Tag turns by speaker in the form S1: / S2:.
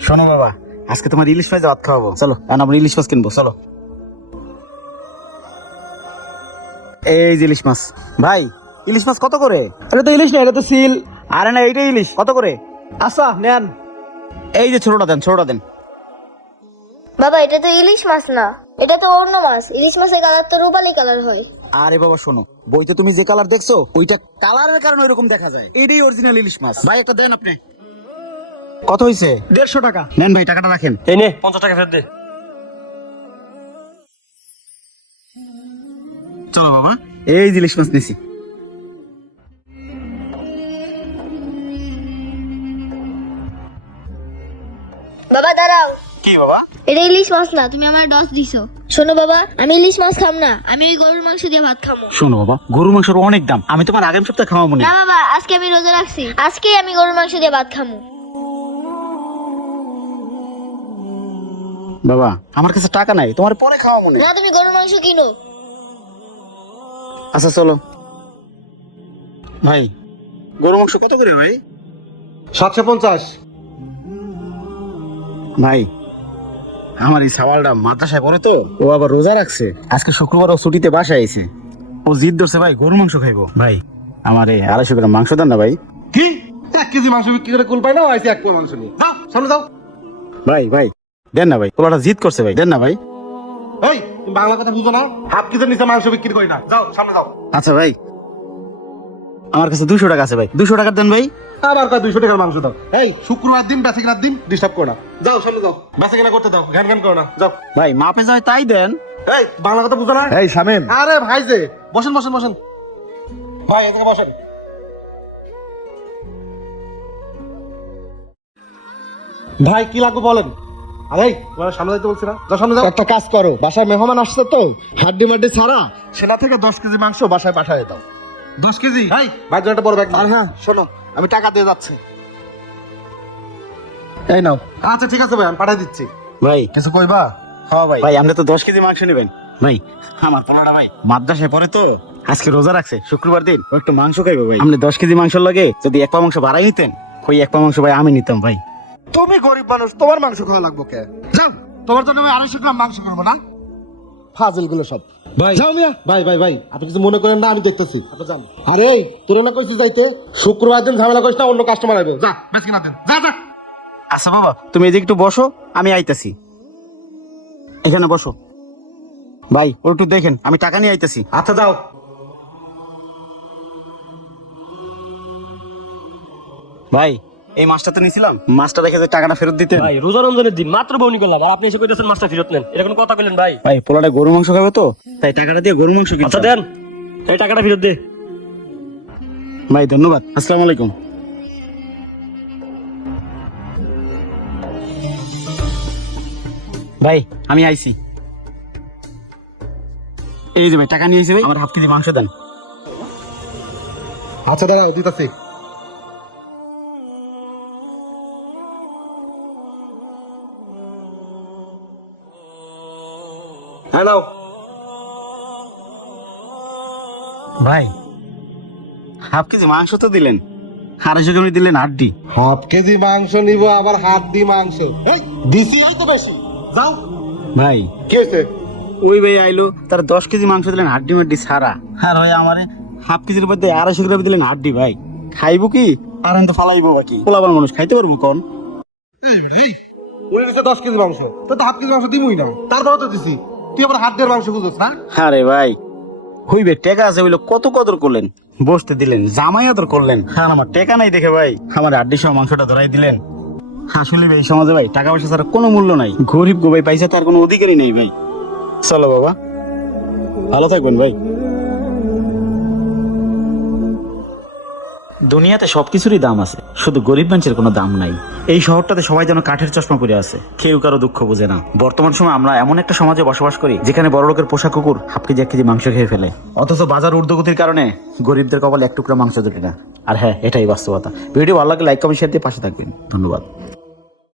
S1: শোনো বাবা, আজকে তোমার ইলিশ মাছ ভাত খাওয়াবো, চলো। আমরা ইলিশ মাছ কিনবো, চলো। এই যে ইলিশ মাছ। ভাই, ইলিশ মাছ কত করে?
S2: এটা তো ইলিশ না, এটা তো সিল।
S1: আরে না, এইটাই ইলিশ। কত করে?
S2: আচ্ছা নেন।
S1: এই যে ছোটটা দেন, ছোটটা দেন।
S3: বাবা এটা তো ইলিশ মাছ না, এটা তো অন্য মাছ। ইলিশ মাছের কালার তো রূপালী কালার হয়।
S1: আরে বাবা শোনো, বইতে তুমি যে কালার দেখছো ওইটা কালারের কারণে ওইরকম দেখা যায়। এইটাই অরিজিনাল ইলিশ মাছ। ভাই একটা দেন আপনি। কত হয়েছে?
S2: 150 টাকা।
S1: নেন ভাই, টাকাটা রাখেন।
S2: এই নে 50 টাকা ফেরত দে।
S1: চলো বাবা, এই যে ইলিশ মাছ নিছি।
S3: বাবা দাঁড়াও,
S1: কি বাবা?
S3: এটা ইলিশ মাছ না, তুমি আমার দশ দিছো। শোনো বাবা, আমি ইলিশ মাছ খাম না, আমি ওই গরুর মাংস দিয়ে ভাত খামো।
S1: শোনো বাবা, গরু মাংসের অনেক দাম, আমি তোমার আগামী সপ্তাহে খাওয়াবো না।
S3: না বাবা, আজকে আমি রোজা রাখছি, আজকেই আমি গরুর মাংস দিয়ে ভাত খামো।
S1: বাবা আমার কাছে টাকা নাই, তোমার পরে খাওয়াবো না।
S3: না, তুমি গরুর মাংস কিনো।
S1: আচ্ছা চলো। ভাই, গরু মাংস কত করে ভাই?
S2: 750।
S1: ভাই, আমার এই সাওয়ালটা মাদ্রাসায় পড়ে তো, ও আবার রোজা রাখছে। আজকে শুক্রবার ও ছুটিতে বাসায় আইছে। ও জিদ ধরছে ভাই গরু মাংস খাইবো। ভাই আমার এই 250 গ্রাম মাংস দেন না ভাই।
S2: কি 1 কেজি মাংস বিক্রি করে কুল পাই না? আইছে 1 পোয়া মাংস নিয়ে যাও, সামনে যাও।
S1: ভাই ভাই দেন না ভাই, পোলাটা জিদ করছে ভাই, দেন না ভাই।
S2: এই তুমি বাংলা কথা বুঝো না? হাফ কেজির নিচে মাংস বিক্রি করি না, যাও সামনে যাও।
S1: আচ্ছা ভাই, আমার কাছে 200 টাকা আছে ভাই, 200 টাকা দেন ভাই।
S2: আবার কয় 200 টাকার মাংস দাও। এই শুক্রবার দিন বেচে কেনার দিন ডিস্টার্ব করো না, যাও সামনে যাও। বেচে কেনা করতে দাও, ঘ্যান ঘ্যান করো না, যাও।
S1: ভাই মাপে যায় তাই দেন।
S2: এই বাংলা কথা বুঝো না?
S4: এই শামিম,
S2: আরে ভাই যে বসেন বসেন বসেন, ভাই এদিকে বসেন। ভাই কি লাগবে বলেন? আরে তোমার সামনে যাইতে বলছি না, যাও সামনে যাও। একটা কাজ করো, বাসায় মেহমান আসছে তো, হাড্ডি মাড্ডি ছাড়া সেনা থেকে 10 কেজি মাংস বাসায় পাঠিয়ে দাও। 10 কেজি? ভাই ভাই জন্য একটা বড় ব্যাগ। আর হ্যাঁ শোনো, আমি টাকা দিয়ে যাচ্ছি, এই নাও। আচ্ছা ঠিক আছে ভাই, আমি পাঠিয়ে দিচ্ছি।
S1: ভাই
S2: কিছু কইবা?
S1: হ্যাঁ ভাই, ভাই আপনি তো 10 কেজি মাংস নেবেন। ভাই আমার পোলাটা ভাই মাদ্রাসায় পড়ে তো, আজকে রোজা রাখছে, শুক্রবার দিন ও একটু মাংস খাইবো ভাই। আপনি 10 কেজি মাংস লাগে যদি 1 পা মাংস বাড়াই নিতেন, ওই 1 পা মাংস ভাই আমি নিতাম ভাই।
S2: তুমি গরিব মানুষ, তোমার মাংস খাওয়া লাগবো কে? যাও, তোমার জন্য আমি 250 গ্রাম মাংস করবো না। ফাজিল গুলো সব। ভাই যাও মিয়া। ভাই ভাই ভাই আপনি কিছু মনে করেন না, আমি দেখতেছি, আপনি যান। আরে তোর না কইছিস যাইতে, শুক্রবার দিন ঝামেলা করিস না, অন্য কাস্টমার আসবে। যা বেশ কিনা দেন, যা যা।
S1: আচ্ছা বাবা, তুমি এদিকে একটু বসো, আমি আইতাছি। এখানে বসো ভাই, ও একটু দেখেন, আমি টাকা নিয়ে আইতাছি।
S2: আচ্ছা যাও।
S1: ভাই এই মাছটা তো নিছিলাম, মাছটা রেখে যে টাকাটা ফেরত দিতে।
S5: ভাই রোজা রমজানের দিন মাত্র বউনি করলাম, আর আপনি এসে কইতেছেন মাছটা ফেরত নেন, এটা কোনো কথা কইলেন ভাই?
S1: ভাই পোলাটা গরু মাংস খাবে তো, তাই টাকাটা দিয়ে গরু মাংস কিনছি।
S5: আচ্ছা দেন, এই টাকাটা ফেরত দে।
S1: ভাই ধন্যবাদ, আসসালামু আলাইকুম। ভাই আমি আইছি। এই যে ভাই টাকা নিয়ে এসে ভাই, আমার 1/2 কেজি মাংস দেন।
S2: আচ্ছা দাঁড়াও, দিতাছি। হ্যালো
S1: ভাই 1/2 কেজি মাংস তো দিলেন, 250 গ্রাম দিলেন হাড্ডি।
S2: হাফ কেজি মাংস নিব, আবার হাত দি মাংস? এই দিছি হয়তো বেশি, যাও।
S1: ভাই
S2: কি হয়েছে?
S1: ওই ভাই আইলো, তার 10 কেজি মাংস দিলেন হাড্ডি মাড্ডি সারা, আর ভাই আমারে 1/2 কেজির মধ্যে 250 গ্রাম দিলেন হাড্ডি। ভাই খাইবো কি? আর তো ফালাইবো বাকি, পোলাবার মানুষ খাইতে পারবো কোন?
S2: উনি দিছে 10 কেজি মাংস, তো হাফ কেজি মাংস দিবই না, তারপরে তো দিছি। তুই আবার হাত দিয়ে মাংস খুঁজছ না?
S1: আরে ভাই হইবে, টেকা আছে হইলো, কত কদর করলেন, বসতে দিলেন, জামাই আদর করলেন, আর আমার টেকা নাই দেখে ভাই আমার হাড্ডি সহ মাংসটা ধরাই দিলেন। আসলে ভাই সমাজে ভাই টাকা পয়সা ছাড়া কোনো মূল্য নাই, গরিব গো ভাই পয়সা তার কোনো অধিকারই নেই ভাই। চলো বাবা, ভালো থাকবেন ভাই। দুনিয়াতে সবকিছুরই দাম আছে, শুধু গরিব মানুষের কোনো দাম নাই। এই শহরটাতে সবাই যেন কাঠের চশমা পরে আছে, কেউ কারো দুঃখ বোঝে না। বর্তমান সময় আমরা এমন একটা সমাজে বসবাস করি যেখানে বড় লোকের পোষা কুকুর 1/2 কেজি 1 কেজি মাংস খেয়ে ফেলে, অথচ বাজার ঊর্ধ্বগতির কারণে গরিবদের কপালে 1 টুকরা মাংস জুটে না। আর হ্যাঁ, এটাই বাস্তবতা। ভিডিও ভালো লাগলে লাইক কমেন্ট শেয়ার দিয়ে পাশে থাকবেন। ধন্যবাদ।